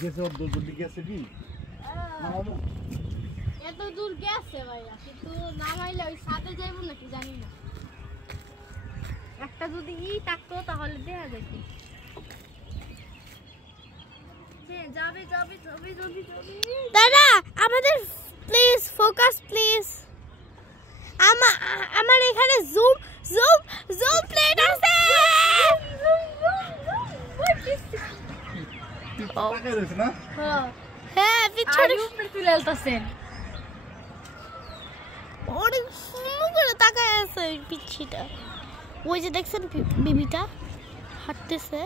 গেছে ওর দূর গেছে কি নামাবো এত দূর গেছে ভাইয়া কিন্তু নামাইলে ওই সাথে যাইবো নাকি জানি না একটা যদি থাকতো তাহলে দেখা যেত যাবে যাবে যাবে যাবে যাবে দাদা আমাদের প্লিজ ফোকাস প্লিজ আমার এখানে জুম জুম জুম প্লেট আছে টাকা দিছ না হ্যাঁ পিছনে উপরে তুলে আলতাছেন অনেক সুন্দর করে তাকায় আছে ওই পিচ্ছিটা ওই যে দেখছেন বিবিটা হাঁটতেছে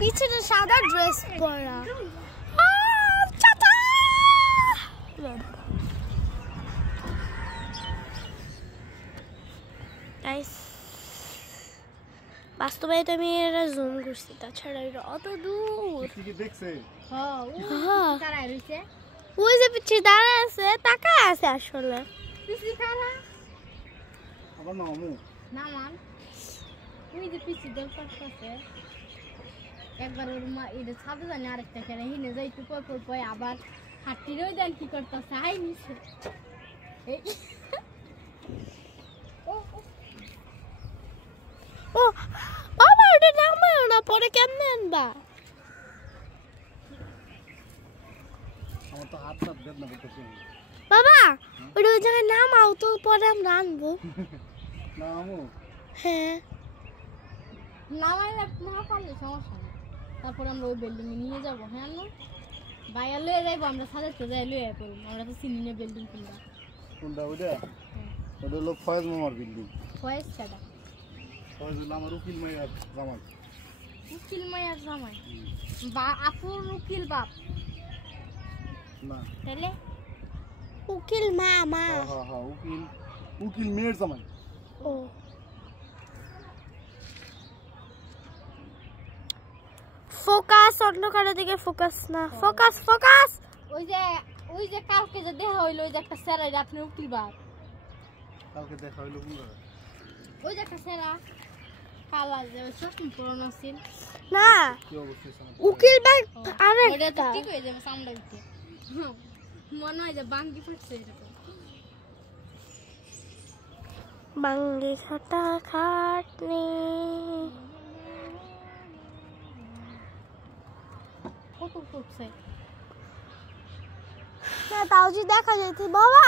পিছনে সাদা ড্রেস পরা বাস্তবে আমি এটা জুম করছি তাছাড়া এটা অত দূর কি দেখছে হ্যাঁ ওই যে পিছিয়ে দাঁড়ায় আছে তাকায় আছে আসলে পিছিয়ে খালা আবার নামু নামান ওই যে পিছিয়ে দল করতেছে একবার ওর মা এটা ছাদে জানি আরেকটা খেলে হিনে যাই একটু পর পর আবার হাঁটিরও দেন কি করতেছে হাই নিছে ও বাবা ওটা নামায় না পরে কেমনে আনবা আমার তো হাতটা বেদনা করতেছে বাবা ওটা ওই জায়গায় নামাও তো পরে আমরা আনবো নামু হ্যাঁ নামাই না পারলে সমস্যা নেই তারপর আমরা ওই বিল্ডিং এ নিয়ে যাবো হ্যাঁ না বাইরে লয়ে যাইবো আমরা সাজাতে যাই লয়ে পড়ব আমরা তো চিনি না বিল্ডিং কোনটা ওইটা ওটা হলো ফয়েজ মামার বিল্ডিং ফয়েজ ছাড়া ফয়েজ হলো আমার উকিল মাইয়ার জামাই উকিল মাইয়ার জামাই বা আপুর উকিল বাপ না তাহলে উকিল মামা হ্যাঁ হ্যাঁ উকিল মেয়ের জামাই ও ফোকাস অন্য কারো দিকে ফোকাস না ফোকাস ফোকাস ওই যে কালকে যে দেখা হইলো ওই যে একটা স্যার আপনি উকিল বাপ কালকে দেখা হইলো কোন জায়গায় ওই যে একটা স্যার কালা যে চশমা পরানো ছিল না কি অবস্থা উকিল বাপ আরে ওটা তো ঠিক হয়ে যাবে সামনে দিতে মনে হয় যে বাঙ্গি ফুটছে এরকম বাঙ্গি খাটা খাটনি কত ফুটছে না তাও যে দেখা যাচ্ছে বাবা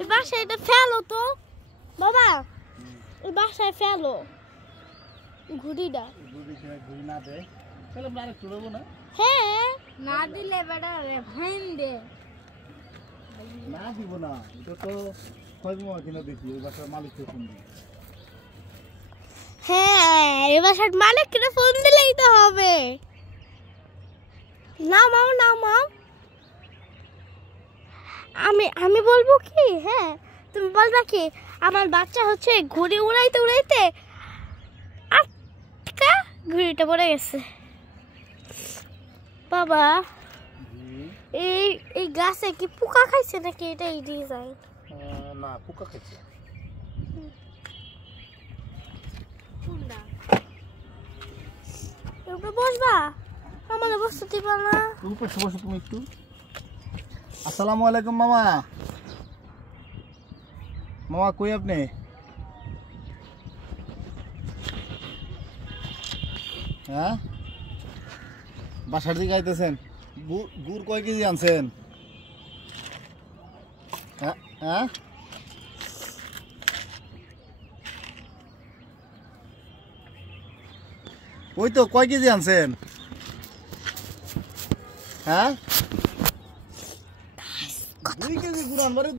এই বাসায় এটা ফেলো তো বাবা এই বাসায় ফেলো ঘুড়িটা ঘুড়ি না দেয় তাহলে আমরা আরেকটু দেবো না হ্যাঁ না দিলে বেটা রে ভাইন দে না দিব না এটা তো ফয়েজ মামা কিনা দেখি ওই বাসার মালিককে ফোন দিই হ্যাঁ এই বাসার মালিককে ফোন দিলেই তো হবে নামাও নামাও আমি বলবো কি হ্যাঁ তুমি বলবা কি আমার বাচ্চা হচ্ছে ঘুড়ি উড়াইতে উড়াইতে আটকা ঘুড়িটা পড়ে গেছে বাবা এই গাছে কি পোকা খাইছে নাকি এটা এই ডিজাইন না পোকা খাইছে কোনটা তুমি বসবা আমাদের বসতে দিবা না উপরে বসো তুমি একটু আসসালামু আলাইকুম মামা মামা কই আপনি হ্যাঁ বাসার দিকে আইতেছেন গুড় কয় কেজি আনছেন হ্যাঁ ওই তো কয় কেজি আনছেন হ্যাঁ 2 কেজি গুড় আনবারে